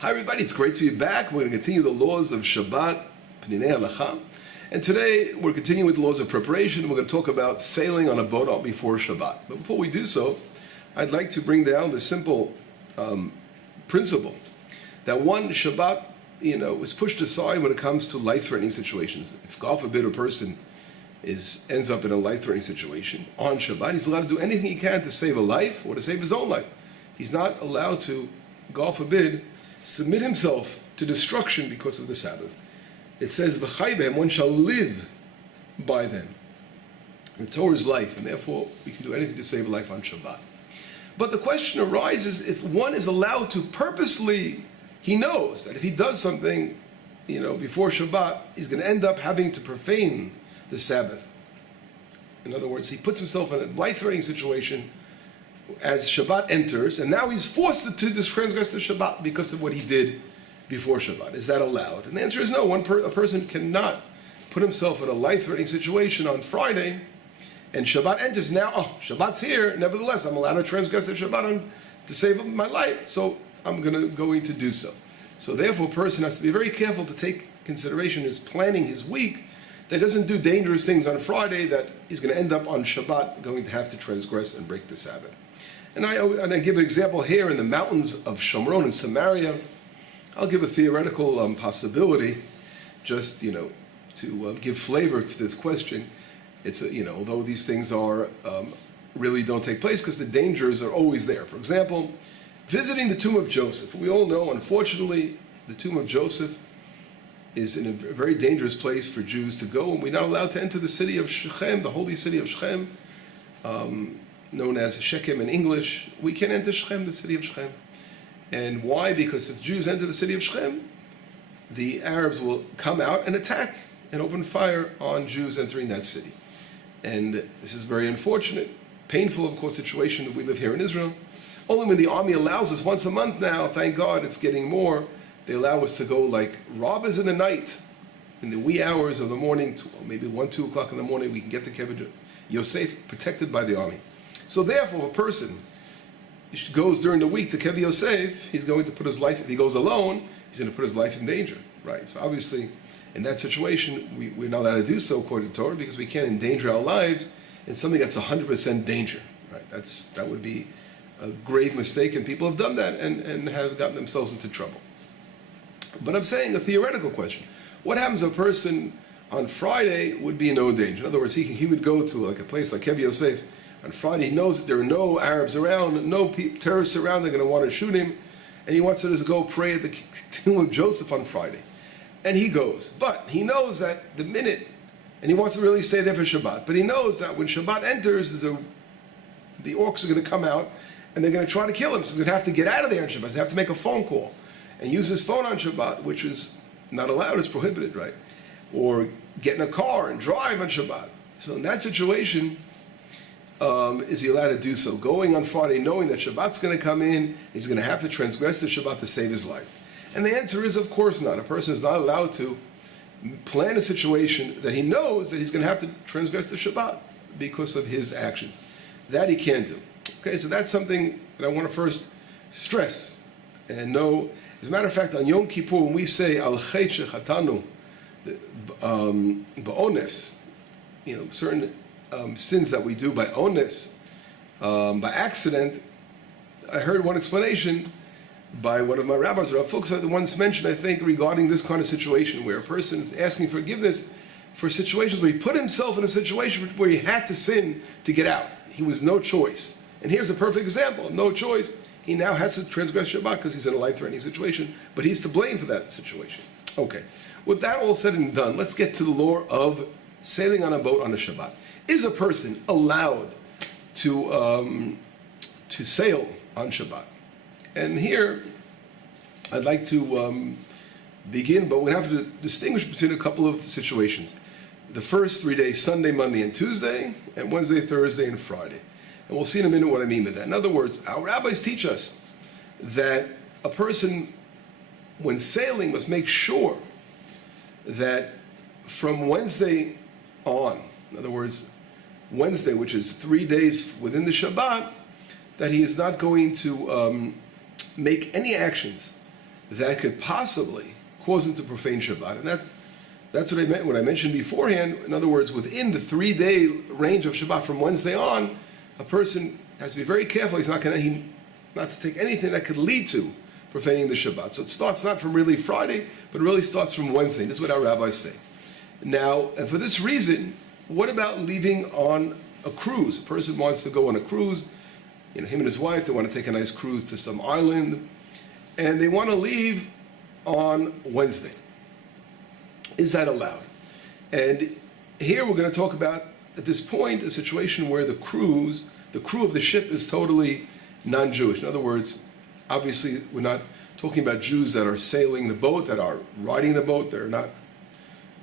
Hi everybody, it's great to be back. We're going to continue the laws of Shabbat, Pninei Halacha. And today we're continuing with the laws of preparation. We're going to talk about sailing on a boat before Shabbat. But before we do so, I'd like to bring down the simple principle that one, Shabbat, is pushed aside when it comes to life-threatening situations. If, God forbid, a person ends up in a life-threatening situation on Shabbat, he's allowed to do anything he can to save a life or to save his own life. He's not allowed to, God forbid, submit himself to destruction because of the Sabbath. It says, "V'chai behem," one shall live by them. The Torah is life, and therefore we can do anything to save a life on Shabbat. But the question arises if one is allowed to purposely, he knows that if he does something, before Shabbat, he's going to end up having to profane the Sabbath. In other words, he puts himself in a life-threatening situation as Shabbat enters, and now he's forced to transgress the Shabbat because of what he did before Shabbat. Is that allowed? And the answer is no. A person cannot put himself in a life-threatening situation on Friday, and Shabbat enters. Now, Shabbat's here. Nevertheless, I'm allowed to transgress the Shabbat to save my life, so I'm going to do so. So therefore, a person has to be very careful to take consideration his planning his week, that he doesn't do dangerous things on Friday that he's going to end up on Shabbat going to have to transgress and break the Sabbath. And I give an example here in the mountains of Shomron and Samaria. I'll give a theoretical possibility, just to give flavor to this question. It's although these things are really don't take place because the dangers are always there. For example, visiting the tomb of Joseph. We all know, unfortunately, the tomb of Joseph is in a very dangerous place for Jews to go, and we're not allowed to enter the city of Shechem, the holy city of Shechem. Known as Shechem in English. We can't enter Shechem, the city of Shechem. And why? Because if Jews enter the city of Shechem, the Arabs will come out and attack and open fire on Jews entering that city. And this is very unfortunate, painful, of course, situation that we live here in Israel. Only when the army allows us once a month now, thank God it's getting more, they allow us to go like robbers in the night, in the wee hours of the morning, maybe 1, 2 o'clock in the morning, we can get to Kever Yosef, protected by the army. So therefore, if a person goes during the week to Kever Yosef, he's going to put his life, if he goes alone, he's going to put his life in danger, right? So obviously, in that situation, we're not allowed to do so according to Torah because we can't endanger our lives in something that's 100% danger, right? That would be a grave mistake, and people have done that and have gotten themselves into trouble. But I'm saying a theoretical question. What happens if a person on Friday would be in no danger? In other words, he would go to a place like Kever Yosef. On Friday, he knows that there are no Arabs around, no terrorists around, they're going to want to shoot him, and he wants to just go pray at the tomb of Joseph on Friday. And he goes. But he knows that the minute, and he wants to really stay there for Shabbat, but he knows that when Shabbat enters, the orcs are going to come out, and they're going to try to kill him, so he's going to have to get out of there on Shabbat. He's going to have to make a phone call, and use his phone on Shabbat, which is not allowed, it's prohibited, right? Or get in a car and drive on Shabbat. So in that situation, is he allowed to do so? Going on Friday knowing that Shabbat's going to come in, he's going to have to transgress the Shabbat to save his life. And the answer is, of course not. A person is not allowed to plan a situation that he knows that he's going to have to transgress the Shabbat because of his actions. That he can't do. Okay, so that's something that I want to first stress and know. As a matter of fact, on Yom Kippur, when we say, Al Chet Shechatanu, Ba'ones, certain sins that we do by ones, by accident. I heard one explanation by one of my rabbis, Rav Fuchs, once mentioned, I think, regarding this kind of situation where a person is asking forgiveness for situations where he put himself in a situation where he had to sin to get out. He was no choice. And here's a perfect example of no choice. He now has to transgress Shabbat because he's in a life-threatening situation, but he's to blame for that situation. Okay, with that all said and done, let's get to the law of sailing on a boat on a Shabbat. Is a person allowed to sail on Shabbat? And here, I'd like to begin, but we have to distinguish between a couple of situations. The first 3 days, Sunday, Monday, and Tuesday, and Wednesday, Thursday, and Friday. And we'll see in a minute what I mean by that. In other words, our rabbis teach us that a person, when sailing, must make sure that from Wednesday on, in other words, Wednesday, which is 3 days within the Shabbat, that he is not going to make any actions that could possibly cause him to profane Shabbat. And that's what I meant when I mentioned beforehand. In other words, within the 3-day range of Shabbat from Wednesday on, a person has to be very careful. He's not to take anything that could lead to profaning the Shabbat. So it starts not from really Friday, but it really starts from Wednesday. This is what our rabbis say. Now, and for this reason, what about leaving on a cruise? A person wants to go on a cruise, him and his wife, they want to take a nice cruise to some island, and they want to leave on Wednesday. Is that allowed? And here we're going to talk about, at this point, a situation where the crew of the ship is totally non-Jewish. In other words, obviously we're not talking about Jews that are sailing the boat, that are riding the boat. They're not,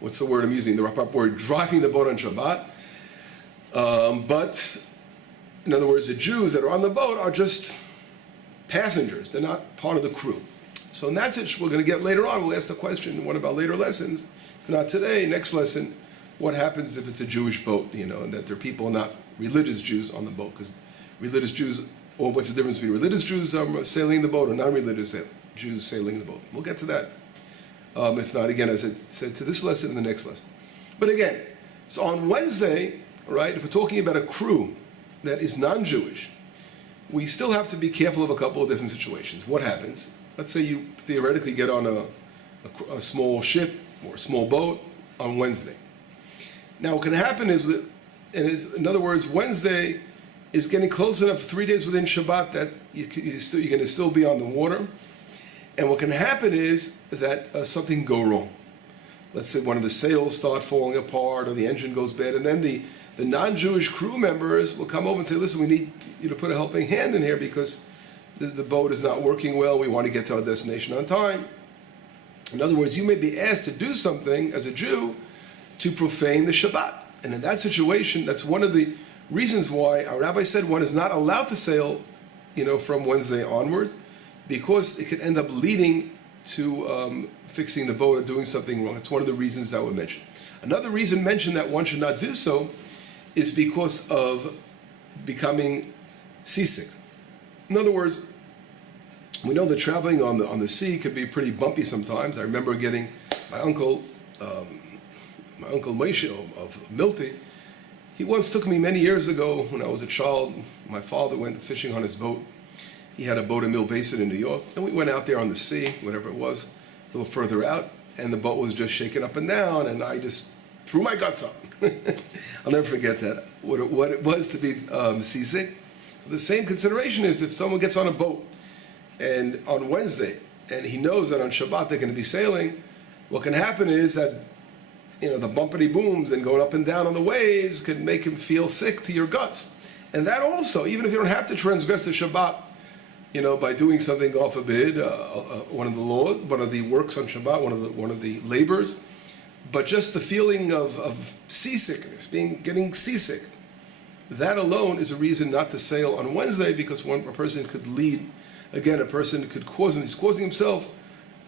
what's the word I'm using? The proper word, driving the boat on Shabbat. But in other words, the Jews that are on the boat are just passengers. They're not part of the crew. So in that situation, we're going to get later on, we'll ask the question, what about later lessons? If not today, next lesson, what happens if it's a Jewish boat, and that there are people not religious Jews on the boat? Because religious Jews, or what's the difference between religious Jews sailing the boat or non-religious Jews sailing the boat? We'll get to that. If not, again, as I said, to this lesson and the next lesson. But again, so on Wednesday, right, if we're talking about a crew that is non-Jewish, we still have to be careful of a couple of different situations. What happens? Let's say you theoretically get on a small ship or a small boat on Wednesday. Now, what can happen is that, in other words, Wednesday is getting close enough, 3 days within Shabbat, that you're going to still be on the water. And what can happen is that something go wrong. Let's say one of the sails start falling apart or the engine goes bad, and then the non-Jewish crew members will come over and say, listen, we need you to put a helping hand in here because the boat is not working well, we want to get to our destination on time. In other words, you may be asked to do something as a Jew to profane the Shabbat. And in that situation, that's one of the reasons why our rabbi said one is not allowed to sail, from Wednesday onwards, because it could end up leading to fixing the boat or doing something wrong. It's one of the reasons that were mentioned. Another reason mentioned that one should not do so is because of becoming seasick. In other words, we know that traveling on the sea could be pretty bumpy sometimes. I remember getting my uncle Moshe of Milty. He once took me many years ago when I was a child. My father went fishing on his boat. He had a boat in Mill Basin in New York, and we went out there on the sea, whatever it was, a little further out, and the boat was just shaking up and down, and I just threw my guts up. I'll never forget that, what it was to be seasick. So the same consideration is if someone gets on a boat and on Wednesday, and he knows that on Shabbat they're going to be sailing, what can happen is that the bumpity booms and going up and down on the waves can make him feel sick to your guts. And that also, even if you don't have to transgress the Shabbat, by doing something, God forbid, one of the laws, one of the works on Shabbat, one of the labors, but just the feeling of seasickness, getting seasick, that alone is a reason not to sail on Wednesday, because a person could lead, again, a person could he's causing himself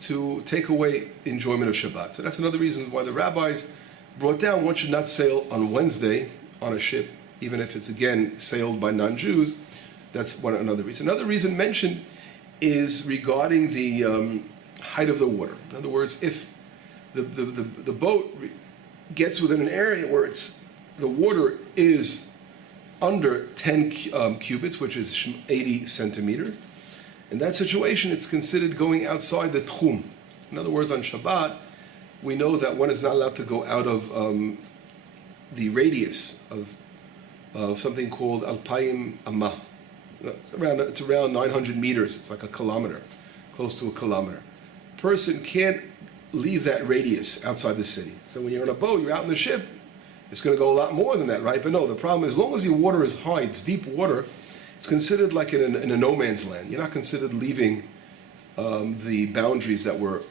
to take away enjoyment of Shabbat. So that's another reason why the rabbis brought down one should not sail on Wednesday on a ship, even if it's, again, sailed by non-Jews. That's another reason. Another reason mentioned is regarding the height of the water. In other words, if the boat gets within an area where the water is under 10 cubits, which is 80 centimeters, in that situation, it's considered going outside the tchum. In other words, on Shabbat, we know that one is not allowed to go out of the radius of something called alpayim amma. It's around 900 meters. It's like a kilometer, close to a kilometer. Person can't leave that radius outside the city. So when you're on a boat, you're out in the ship, it's going to go a lot more than that, right? But no, the problem is, as long as the water is high, it's deep water, it's considered like in a no man's land. You're not considered leaving the boundaries that were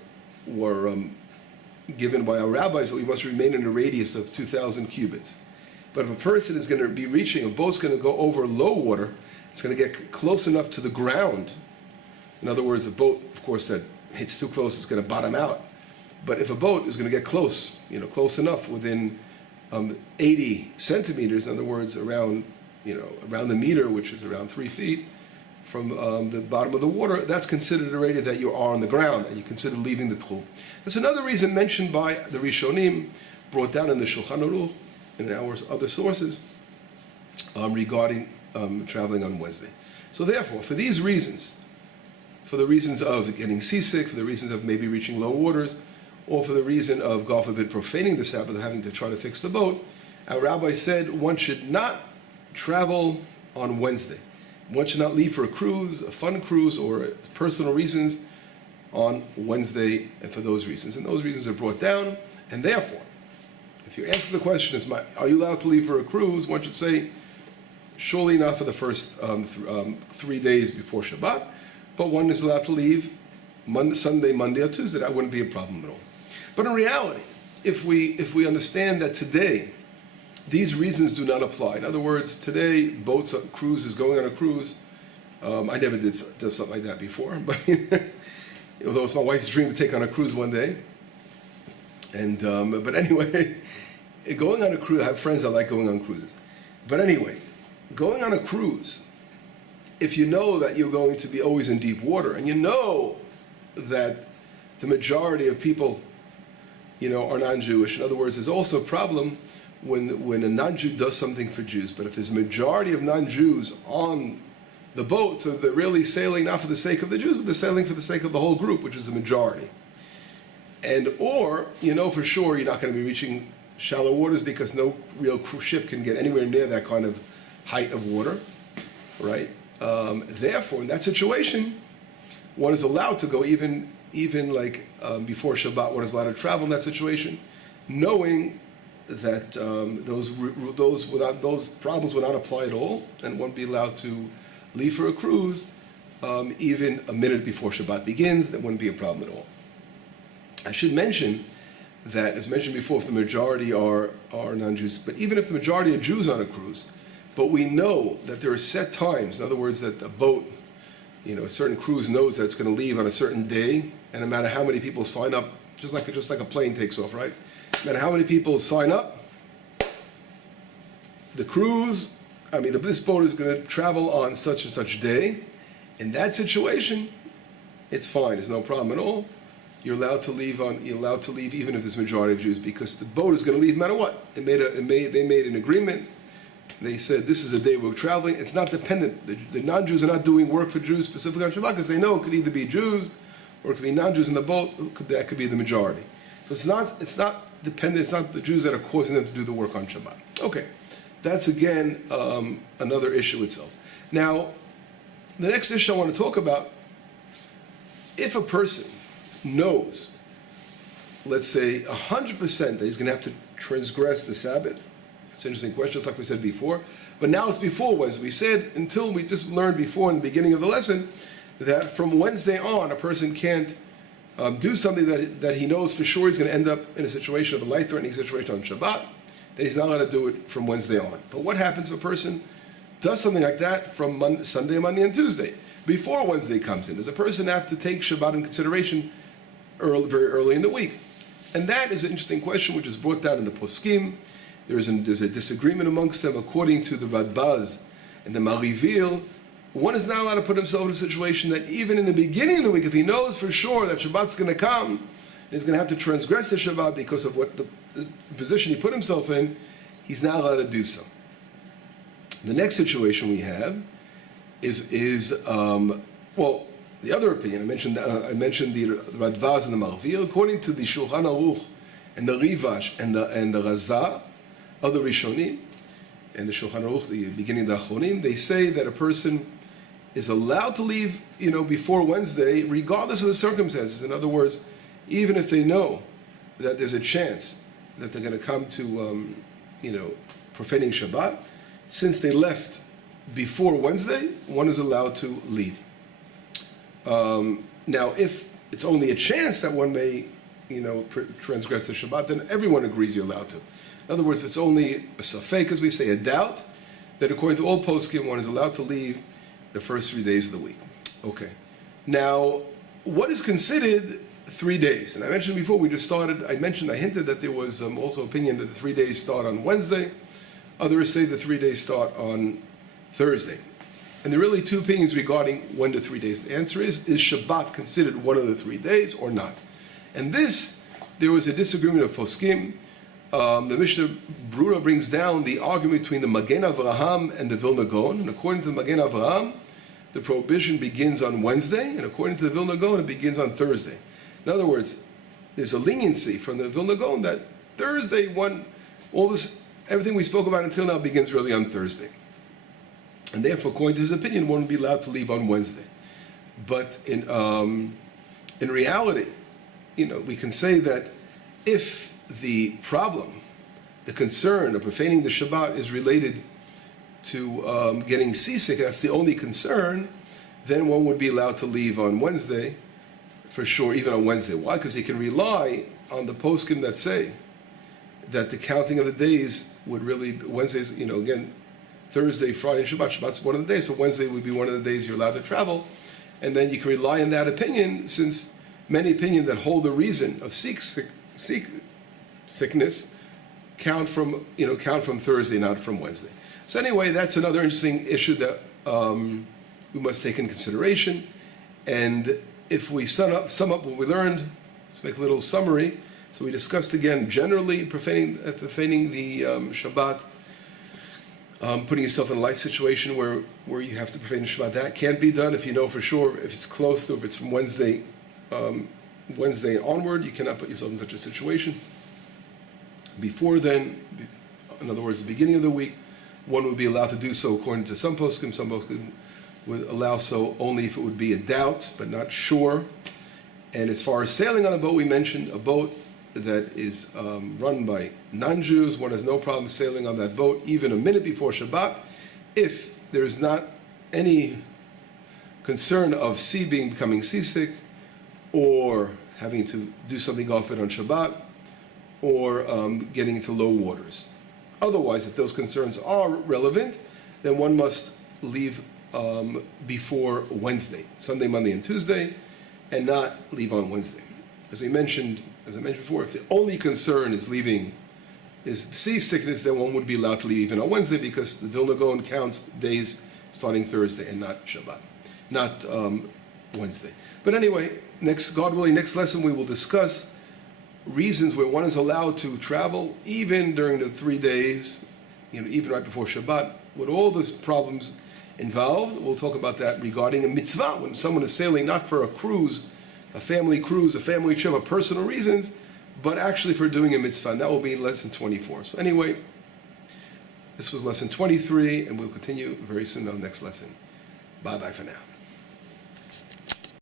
given by our rabbis, that we must remain in a radius of 2,000 cubits. But if a person is going to be a boat's going to go over low water, it's going to get close enough to the ground. In other words, a boat, of course, that hits too close is going to bottom out. But if a boat is going to get close, close enough within 80 centimeters, in other words, around the meter, which is around 3 feet, the bottom of the water, that's considered already that you are on the ground and you consider leaving the tchum. That's another reason mentioned by the Rishonim, brought down in the Shulchan Aruch and in our other sources regarding traveling on Wednesday. So therefore, for these reasons, for the reasons of getting seasick, for the reasons of maybe reaching low waters, or for the reason of, God forbid, profaning the Sabbath, of having to try to fix the boat, our rabbi said one should not travel on Wednesday. One should not leave for a cruise, a fun cruise, or personal reasons on Wednesday, and for those reasons. And those reasons are brought down, and therefore, if you ask the question, are you allowed to leave for a cruise? One should say, surely not for the first 3 days before Shabbat, but one is allowed to leave Sunday, Monday, or Tuesday. That wouldn't be a problem at all. But in reality, if we understand that today, these reasons do not apply. In other words, today, boats, cruises, going on a cruise, I never did something like that before, but although it's my wife's dream to take on a cruise one day. And but anyway, going on a cruise, I have friends that like going on cruises. But anyway, going on a cruise, if you know that you're going to be always in deep water, and you know that the majority of people, are non-Jewish. In other words, there's also a problem when a non-Jew does something for Jews. But if there's a majority of non-Jews on the boat, so they're really sailing not for the sake of the Jews, but they're sailing for the sake of the whole group, which is the majority. Or for sure you're not going to be reaching shallow waters because no real cruise ship can get anywhere near that kind of height of water, right? Therefore, in that situation, one is allowed to go even before Shabbat. One is allowed to travel in that situation, knowing that those problems would not apply at all, and won't be allowed to leave for a cruise even a minute before Shabbat begins. That wouldn't be a problem at all. I should mention that, as mentioned before, if the majority are non-Jews, but even if the majority are Jews on a cruise, but we know that there are set times, in other words, that a boat, a certain cruise knows that it's going to leave on a certain day, and no matter how many people sign up, just like a plane takes off, right? No matter how many people sign up, this boat is going to travel on such and such day. In that situation, it's fine. There's no problem at all. You're allowed to leave even if there's a majority of Jews, because the boat is going to leave no matter what. They made an agreement. They said, this is a day we're traveling. It's not dependent. The non-Jews are not doing work for Jews specifically on Shabbat, because they know it could either be Jews or it could be non-Jews in the boat. That could be the majority. So it's not dependent. It's not the Jews that are causing them to do the work on Shabbat. Okay, that's again another issue itself. Now, the next issue I want to talk about, if a person knows, let's say 100% that he's going to have to transgress the Sabbath. It's an interesting question, just like we said before. But now it's before Wednesday. We said, until we just learned before in the beginning of the lesson, that from Wednesday on, a person can't do something that he knows for sure he's going to end up in a situation, of a life-threatening situation on Shabbat, that he's not allowed to do it from Wednesday on. But what happens if a person does something like that from Sunday, Monday, and Tuesday? Before Wednesday comes in, does a person have to take Shabbat in consideration very early in the week? And that is an interesting question, which is brought down in the Poskim. There's a disagreement amongst them. According to the Radbaz and the Marivil, one is not allowed to put himself in a situation that even in the beginning of the week, if he knows for sure that Shabbat's going to come, he's going to have to transgress the Shabbat because of what the position he put himself in, he's not allowed to do so. The next situation we have is the other opinion. I mentioned the Radvaz and the Marvil. According to the Shulchan Aruch and the Rivash and the Razah, other Rishonim, and the Shulchan Aruch, the beginning of the Achronim, they say that a person is allowed to leave, before Wednesday, regardless of the circumstances. In other words, even if they know that there's a chance that they're going to come to, profaning Shabbat, since they left before Wednesday, one is allowed to leave. Now, if it's only a chance that one may, transgress the Shabbat, then everyone agrees you're allowed to. In other words, if it's only a safek, as we say, a doubt, then according to all poskim, one is allowed to leave the first 3 days of the week. Okay. Now, what is considered 3 days? And I mentioned before, I hinted that there was also opinion that the 3 days start on Wednesday. Others say the 3 days start on Thursday. And there are really two opinions regarding when the 3 days. The answer is Shabbat considered one of the 3 days or not? And this, there was a disagreement of poskim. The Mishnah Brura brings down the argument between the Magen Avraham and the Vilna Gaon. And according to the Magen Avraham, the prohibition begins on Wednesday, and according to the Vilna Gaon, it begins on Thursday. In other words, there's a leniency from the Vilna Gaon that Thursday, everything we spoke about until now begins really on Thursday. And therefore, according to his opinion, one would be allowed to leave on Wednesday. But in reality, we can say that if the problem, the concern of profaning the Shabbat is related to getting seasick, that's the only concern, then one would be allowed to leave on Wednesday, for sure, even on Wednesday. Why? Because he can rely on the poskim that say that the counting of the days would really, Wednesdays, again, Thursday, Friday, and Shabbat. Shabbat's one of the days, so Wednesday would be one of the days you're allowed to travel. And then you can rely on that opinion, since many opinions that hold the reason of seasickness count from Thursday, not from Wednesday. So anyway, that's another interesting issue that we must take into consideration. And if we sum up what we learned, let's make a little summary. So we discussed again generally profaning the Shabbat, putting yourself in a life situation where you have to profane the Shabbat. That can't be done if you know for sure, if it's close to, if it's from Wednesday onward, you cannot put yourself in such a situation. Before then, in other words, the beginning of the week, one would be allowed to do so according to some poskim. Some poskim would allow so only if it would be a doubt, but not sure. And as far as sailing on a boat, we mentioned a boat that is run by non-Jews. One has no problem sailing on that boat even a minute before Shabbat, if there is not any concern of becoming seasick, or having to do something off it on Shabbat, or getting into low waters. Otherwise, if those concerns are relevant, then one must leave before Wednesday, Sunday, Monday, and Tuesday, and not leave on Wednesday. As I mentioned before, if the only concern is seasickness, then one would be allowed to leave even on Wednesday, because the Vilna Gaon counts days starting Thursday and not Shabbat, not Wednesday. But anyway, God willing, next lesson we will discuss reasons where one is allowed to travel even during the 3 days, even right before Shabbat, with all those problems involved. We'll talk about that regarding a mitzvah, when someone is sailing not for a cruise, a family trip, or personal reasons, but actually for doing a mitzvah. And that will be lesson 24. So anyway, this was lesson 23, and we'll continue very soon on the next lesson. Bye-bye for now.